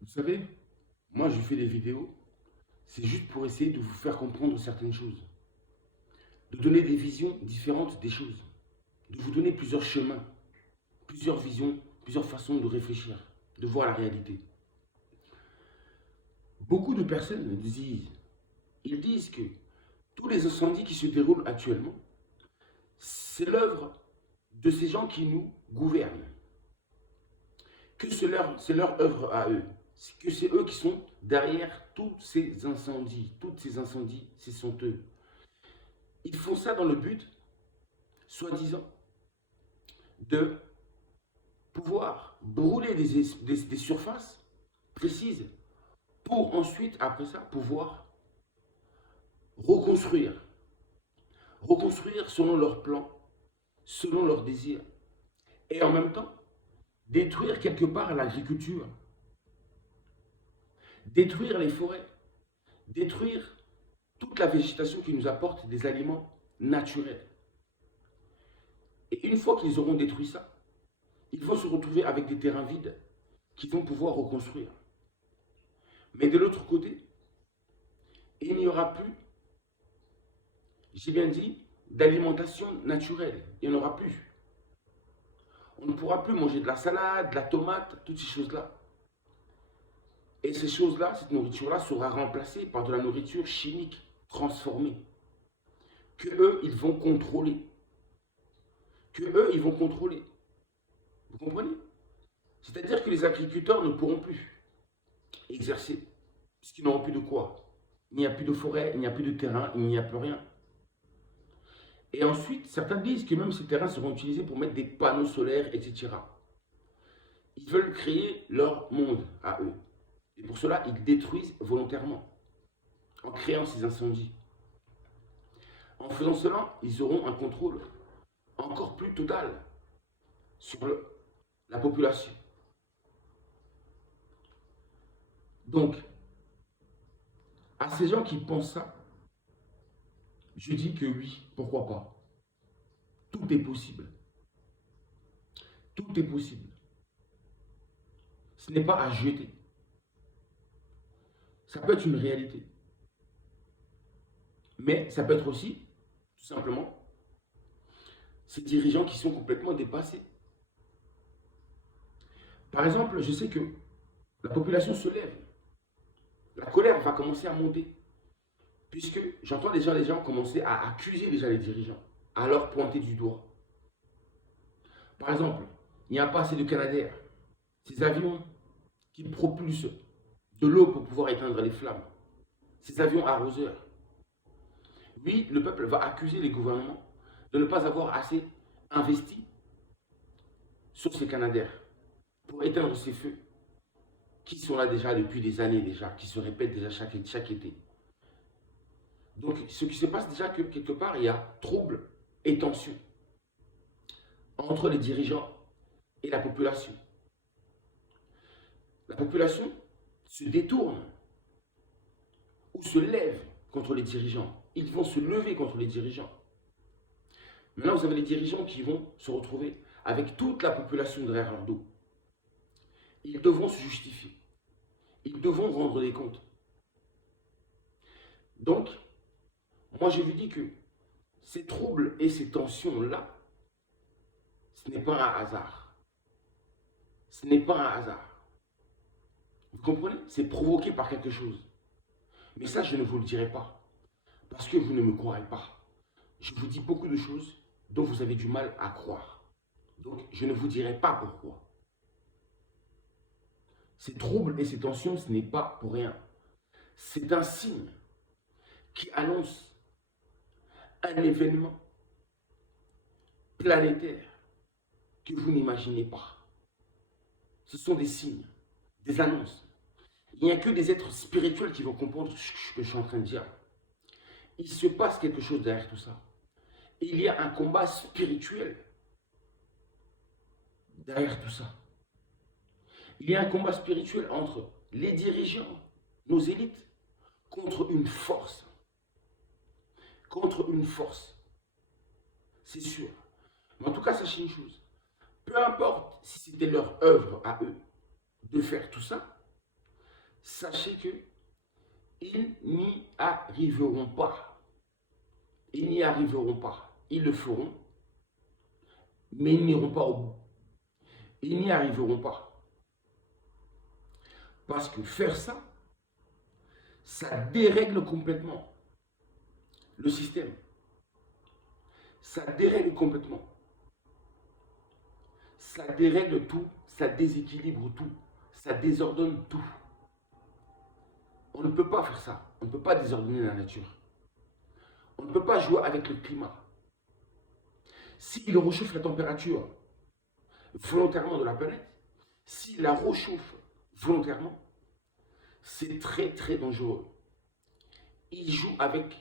Vous savez, moi je fais des vidéos, c'est juste pour essayer de vous faire comprendre certaines choses, de donner des visions différentes des choses, de vous donner plusieurs chemins, plusieurs visions, plusieurs façons de réfléchir, de voir la réalité. Beaucoup de personnes ils disent que tous les incendies qui se déroulent actuellement, c'est l'œuvre de ces gens qui nous gouvernent, que c'est leur œuvre à eux, que c'est eux qui sont derrière tous ces incendies, ce sont eux. Ils font ça dans le but, soi-disant, de pouvoir brûler des surfaces précises pour ensuite, après ça, pouvoir reconstruire. Reconstruire selon leur plan, selon leurs désirs. Et en même temps, détruire quelque part l'agriculture, détruire les forêts, détruire toute la végétation qui nous apporte des aliments naturels. Et une fois qu'ils auront détruit ça, ils vont se retrouver avec des terrains vides qu'ils vont pouvoir reconstruire. Mais de l'autre côté, il n'y aura plus, j'ai bien dit, d'alimentation naturelle. Il n'y en aura plus. On ne pourra plus manger de la salade, de la tomate, toutes ces choses-là. Et ces choses-là, cette nourriture-là sera remplacée par de la nourriture chimique, transformée, que eux, ils vont contrôler. Que eux, ils vont contrôler. Vous comprenez? C'est-à-dire que les agriculteurs ne pourront plus exercer, puisqu'ils n'auront plus de quoi. Il n'y a plus de forêt, il n'y a plus de terrain, il n'y a plus rien. Et ensuite, certains disent que même ces terrains seront utilisés pour mettre des panneaux solaires, etc. Ils veulent créer leur monde à eux. Et pour cela, ils détruisent volontairement, en créant ces incendies. En faisant cela, ils auront un contrôle encore plus total sur la population. Donc, à ces gens qui pensent ça, je dis que oui, pourquoi pas. Tout est possible. Tout est possible. Ce n'est pas à jeter. Ça peut être une réalité. Mais ça peut être aussi, tout simplement, ces dirigeants qui sont complètement dépassés. Par exemple, je sais que la population se lève. La colère va commencer à monter. Puisque j'entends déjà les gens commencer à accuser déjà les dirigeants, à leur pointer du doigt. Par exemple, il n'y a pas assez de Canadair. Ces avions qui propulsent de l'eau pour pouvoir éteindre les flammes. Ces avions arroseurs. Oui, le peuple va accuser les gouvernements de ne pas avoir assez investi sur ces Canadair pour éteindre ces feux qui sont là déjà depuis des années déjà, qui se répètent déjà chaque été. Donc, ce qui se passe déjà que quelque part, il y a trouble et tension entre les dirigeants et la population. La population se détourne ou se lève contre les dirigeants. Ils vont se lever contre les dirigeants. Maintenant, vous avez les dirigeants qui vont se retrouver avec toute la population derrière leur dos. Ils devront se justifier. Ils devront rendre des comptes. Donc, moi, je vous dis que ces troubles et ces tensions-là, ce n'est pas un hasard. Ce n'est pas un hasard. Vous comprenez? C'est provoqué par quelque chose. Mais ça, je ne vous le dirai pas. Parce que vous ne me croirez pas. Je vous dis beaucoup de choses dont vous avez du mal à croire. Donc, je ne vous dirai pas pourquoi. Ces troubles et ces tensions, ce n'est pas pour rien. C'est un signe qui annonce un événement planétaire que vous n'imaginez pas. Ce sont des signes, des annonces. Il n'y a que des êtres spirituels qui vont comprendre ce que je suis en train de dire. Il se passe quelque chose derrière tout ça. Et il y a un combat spirituel derrière tout ça. Il y a un combat spirituel entre les dirigeants, nos élites, contre une force. Contre une force. C'est sûr. Mais en tout cas, sachez une chose. Peu importe si c'était leur œuvre à eux de faire tout ça, sachez que ils n'y arriveront pas. Ils n'y arriveront pas. Ils le feront, mais ils n'iront pas au bout. Ils n'y arriveront pas. Parce que faire ça, ça dérègle complètement le système. Ça dérègle complètement. Ça dérègle tout, ça déséquilibre tout, ça désordonne tout. On ne peut pas faire ça. On ne peut pas désordonner la nature. On ne peut pas jouer avec le climat. S'il réchauffe la température volontairement de la planète, s'il la réchauffe volontairement, c'est très très dangereux. Il joue avec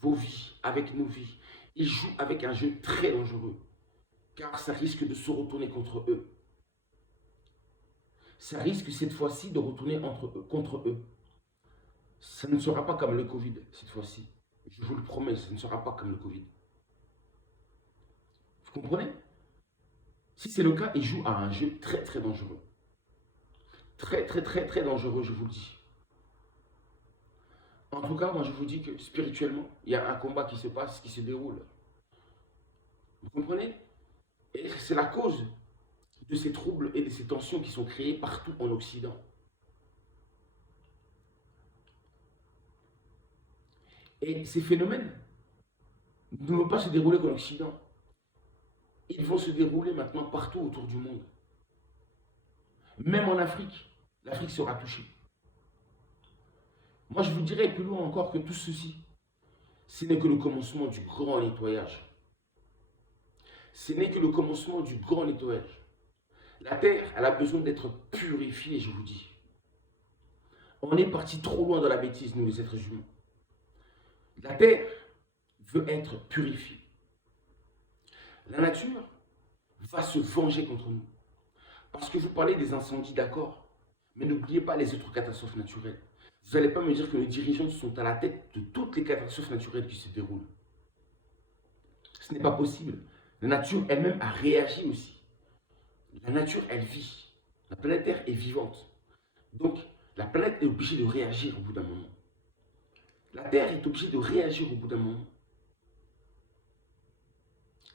vos vies, avec nos vies. Il joue avec un jeu très dangereux, car ça risque de se retourner contre eux. Ça risque cette fois-ci de retourner contre eux. Ça ne sera pas comme le Covid cette fois-ci. Je vous le promets, ça ne sera pas comme le Covid. Vous comprenez? Si c'est le cas, il joue à un jeu très très dangereux. Très très très très dangereux, je vous le dis. En tout cas, moi je vous dis que spirituellement, il y a un combat qui se passe, qui se déroule. Vous comprenez? Et c'est la cause de ces troubles et de ces tensions qui sont créées partout en Occident. Et ces phénomènes ne vont pas se dérouler qu'en Occident. Ils vont se dérouler maintenant partout autour du monde. Même en Afrique, l'Afrique sera touchée. Moi, je vous dirais plus loin encore que tout ceci, ce n'est que le commencement du grand nettoyage. Ce n'est que le commencement du grand nettoyage. La terre, elle a besoin d'être purifiée, je vous dis. On est parti trop loin dans la bêtise, nous les êtres humains. La terre veut être purifiée. La nature va se venger contre nous. Parce que vous parlez des incendies, d'accord, mais n'oubliez pas les autres catastrophes naturelles. Vous n'allez pas me dire que les dirigeants sont à la tête de toutes les catastrophes naturelles qui se déroulent. Ce n'est pas possible. La nature elle-même a réagi aussi. La nature, elle vit. La planète Terre est vivante. Donc, la planète est obligée de réagir au bout d'un moment. La Terre est obligée de réagir au bout d'un moment.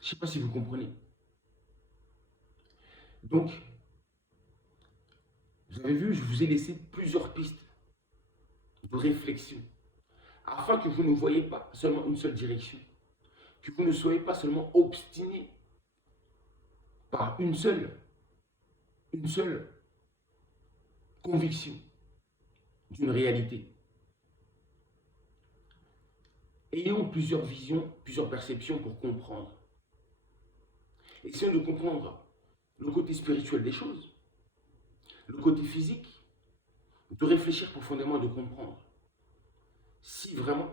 Je ne sais pas si vous comprenez. Donc, vous avez vu, je vous ai laissé plusieurs pistes de réflexion, afin que vous ne voyez pas seulement une seule direction, que vous ne soyez pas seulement obstiné par une seule conviction d'une réalité. Ayons plusieurs visions, plusieurs perceptions pour comprendre. Essayons de comprendre le côté spirituel des choses, le côté physique, de réfléchir profondément et de comprendre si vraiment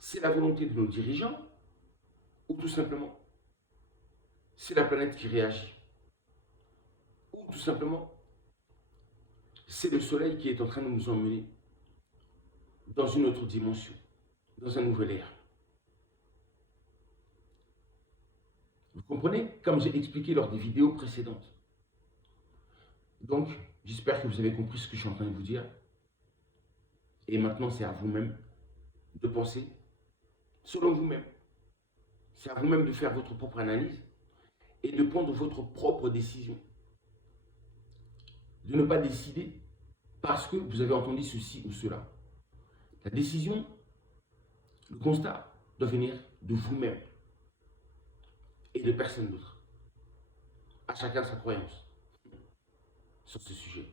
c'est la volonté de nos dirigeants ou tout simplement c'est la planète qui réagit ou tout simplement c'est le soleil qui est en train de nous emmener dans une autre dimension, dans un nouvel ère. Vous comprenez? Comme j'ai expliqué lors des vidéos précédentes. Donc, j'espère que vous avez compris ce que je suis en train de vous dire. Et maintenant, c'est à vous-même de penser selon vous-même. C'est à vous-même de faire votre propre analyse et de prendre votre propre décision. De ne pas décider parce que vous avez entendu ceci ou cela. La décision, le constat doit venir de vous-même et de personne d'autre. À chacun sa croyance sur ce sujet.